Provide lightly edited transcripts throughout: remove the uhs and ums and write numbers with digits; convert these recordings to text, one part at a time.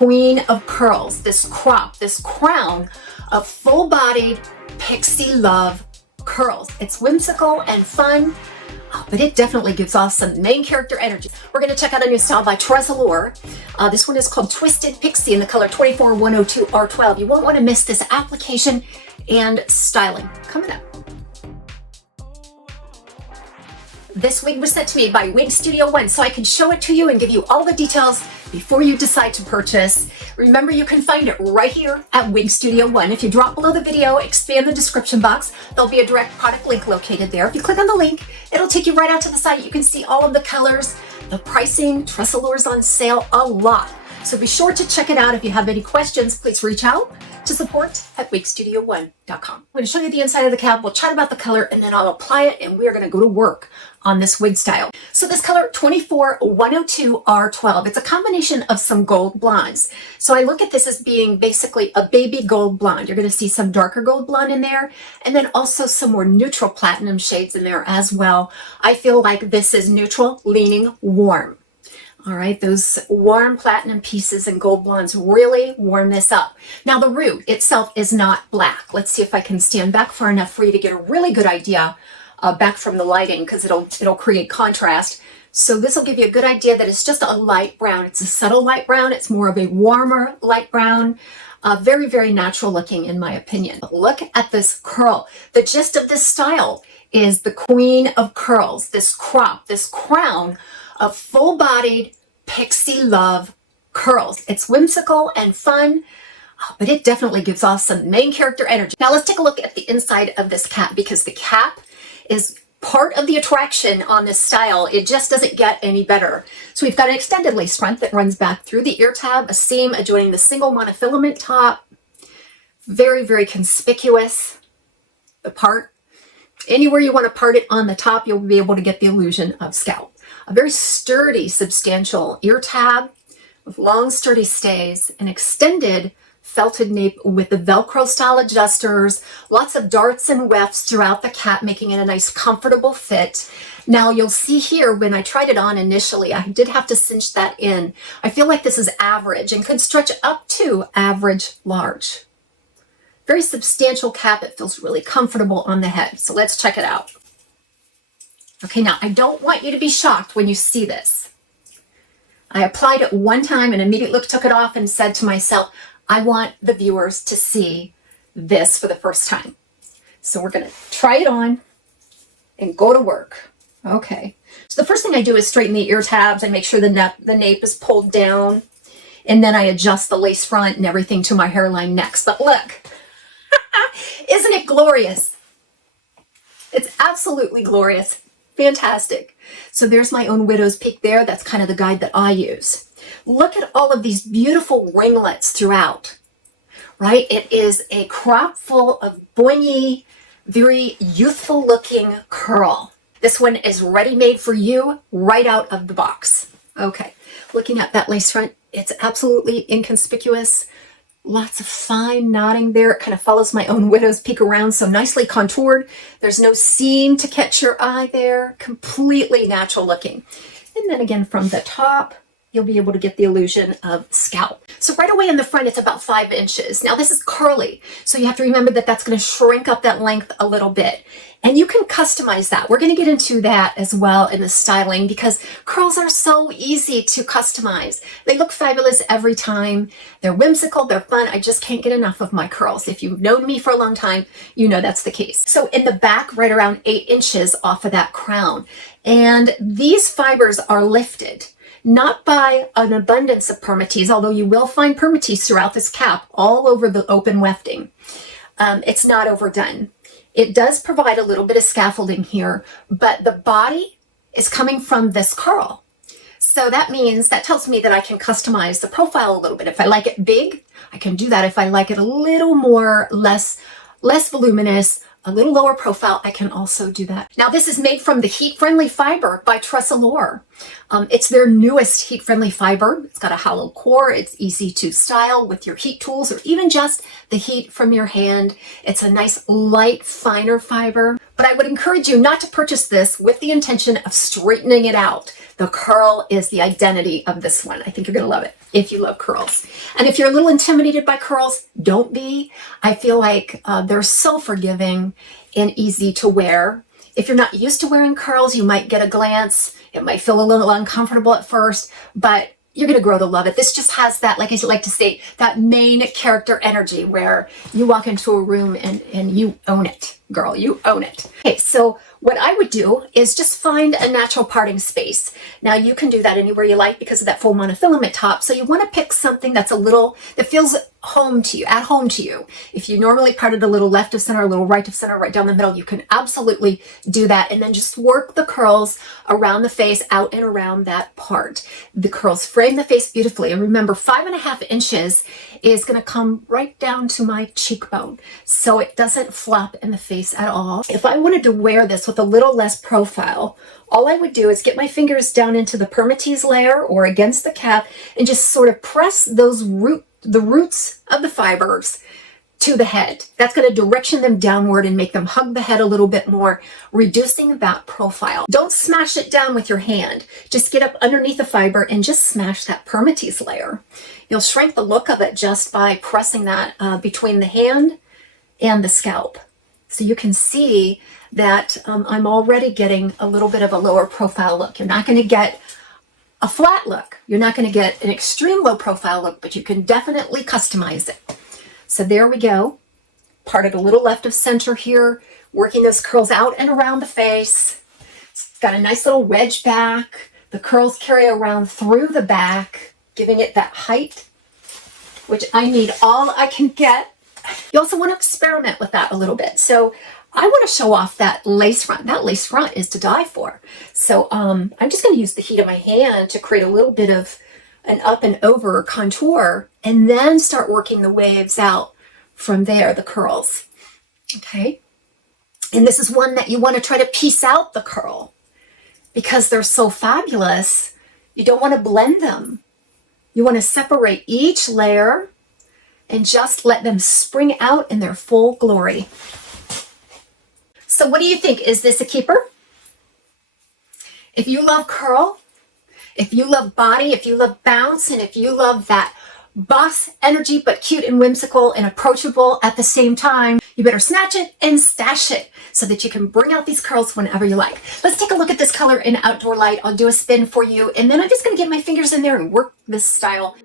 queen of curls, this crop, this crown of full-bodied pixie love curls. It's whimsical and fun, but it definitely gives off some main character energy. We're going to check out a new style by Tressallure. This one is called Twisted Pixie in the color 24102R12. You won't want to miss this application and styling coming up. This wig was sent to me by WIGSTUDIO1 so I can show it to you and give you all the details before you decide to purchase. Remember, you can find it right here at WIGSTUDIO1. If you drop below the video, expand the description box, there'll be a direct product link located there. If you click on the link, it'll take you right out to the site. You can see all of the colors, the pricing. Tressallure on sale a lot. So be sure to check it out. If you have any questions, please reach out to support@WIGSTUDIO1.com. I'm going to show you the inside of the cap. We'll chat about the color and then I'll apply it and we're going to go to work on this wig style. So this color 24102R12, it's a combination of some gold blondes. So I look at this as being basically a baby gold blonde. You're going to see some darker gold blonde in there and then also some more neutral platinum shades in there as well. I feel like this is neutral leaning warm. All right, those warm platinum pieces and gold blondes really warm this up. Now the root itself is not black. Let's see if I can stand back far enough for you to get a really good idea back from the lighting because it'll create contrast. So this will give you a good idea that it's just a light brown. It's a subtle light brown. It's more of a warmer light brown. Very, very natural looking in my opinion. Look at this curl. The gist of this style is the queen of curls, this crop, this crown of full-bodied pixie love curls. It's whimsical and fun, but it definitely gives off some main character energy. Now let's take a look at the inside of this cap because the cap is part of the attraction on this style. It just doesn't get any better. So we've got an extended lace front that runs back through the ear tab, a seam adjoining the single monofilament top. Very, very conspicuous, the part. Anywhere you want to part it on the top, you'll be able to get the illusion of scalp. A very sturdy, substantial ear tab with long, sturdy stays, an extended felted nape with the Velcro style adjusters, lots of darts and wefts throughout the cap, making it a nice, comfortable fit. Now you'll see here when I tried it on initially, I did have to cinch that in. I feel like this is average and could stretch up to average large. Very substantial cap. It feels really comfortable on the head. So let's check it out. Okay, now I don't want you to be shocked when you see this. I applied it one time and immediately took it off and said to myself, I want the viewers to see this for the first time. So we're going to try it on and go to work. Okay. So the first thing I do is straighten the ear tabs. I make sure the nape is pulled down and then I adjust the lace front and everything to my hairline next. But look, isn't it glorious? It's absolutely glorious. Fantastic. So there's my own widow's peak there. That's kind of the guide that I use. Look at all of these beautiful ringlets throughout, right? It is a crop full of boingy, very youthful looking curl. This one is ready-made for you right out of the box. Okay, looking at that lace front, it's absolutely inconspicuous. Lots of fine knotting there. It kind of follows my own widow's peak around, so nicely contoured. There's no seam to catch your eye there. Completely natural looking. And then again from the top, you'll be able to get the illusion of scalp. So right away in the front, it's about 5 inches. Now this is curly, so you have to remember that that's going to shrink up that length a little bit. And you can customize that. We're going to get into that as well in the styling because curls are so easy to customize. They look fabulous every time. They're whimsical, they're fun. I just can't get enough of my curls. If you've known me for a long time, you know that's the case. So in the back, right around 8 inches off of that crown. And these fibers are lifted. Not by an abundance of permatease, although you will find permatease throughout this cap all over the open wefting. It's not overdone. It does provide a little bit of scaffolding here, but the body is coming from this curl. So that means, that tells me that I can customize the profile a little bit. If I like it big, I can do that. If I like it a little more, less voluminous, a little lower profile, I can also do that. Now this is made from the heat-friendly fiber by Tressallure. It's their newest heat-friendly fiber. It's got a hollow core. It's easy to style with your heat tools or even just the heat from your hand. It's a nice light, finer fiber. But I would encourage you not to purchase this with the intention of straightening it out. The curl is the identity of this one. I think you're gonna love it. if you love curls. And if you're a little intimidated by curls, don't be. I feel like they're so forgiving and easy to wear. If you're not used to wearing curls, you might get a glance. It might feel a little uncomfortable at first, but you're going to grow to love it. This just has that, like I like to say, that main character energy where you walk into a room and you own it, girl, you own it. Okay, so what I would do is just find a natural parting space. Now you can do that anywhere you like because of that full monofilament top. So you want to pick something that's that feels home to you, at home to you. If you normally part it a little left of center, a little right of center, right down the middle, you can absolutely do that. And then just work the curls around the face, out and around that part. The curls frame the face beautifully. And remember, 5.5 inches is going to come right down to my cheekbone, so it doesn't flop in the face at all. If I wanted to wear this with a little less profile, all I would do is get my fingers down into the permatease layer or against the cap and just sort of press the roots of the fibers to the head. That's going to direction them downward and make them hug the head a little bit more, reducing that profile. Don't smash it down with your hand. Just get up underneath the fiber and just smash that permatease layer. You'll shrink the look of it just by pressing that between the hand and the scalp. So you can see that I'm already getting a little bit of a lower profile look. You're not going to get a flat look. You're not going to get an extreme low profile look, but you can definitely customize it. So there we go. Parted a little left of center here, working those curls out and around the face. It's got a nice little wedge back. The curls carry around through the back, giving it that height, which I need all I can get. You also want to experiment with that a little bit. So I want to show off that lace front. That lace front is to die for. So I'm just going to use the heat of my hand to create a little bit of an up and over contour and then start working the waves out from there, the curls. Okay. And this is one that you want to try to piece out the curl because they're so fabulous. You don't want to blend them. You want to separate each layer and just let them spring out in their full glory. So what do you think? Is this a keeper? If you love curl, if you love body, if you love bounce, and if you love that boss energy, but cute and whimsical and approachable at the same time, you better snatch it and stash it so that you can bring out these curls whenever you like. Let's take a look at this color in outdoor light. I'll do a spin for you, and then I'm just going to get my fingers in there and work this style.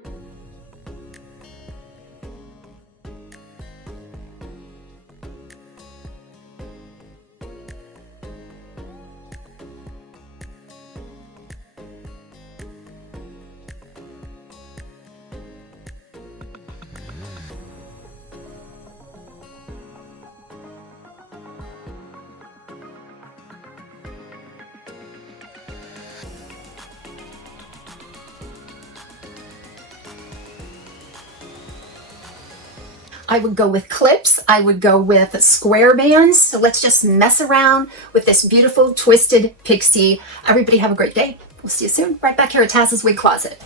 I would go with clips. I would go with square bands. So let's just mess around with this beautiful twisted pixie. Everybody have a great day. We'll see you soon right back here at TAZ's Wig Closet.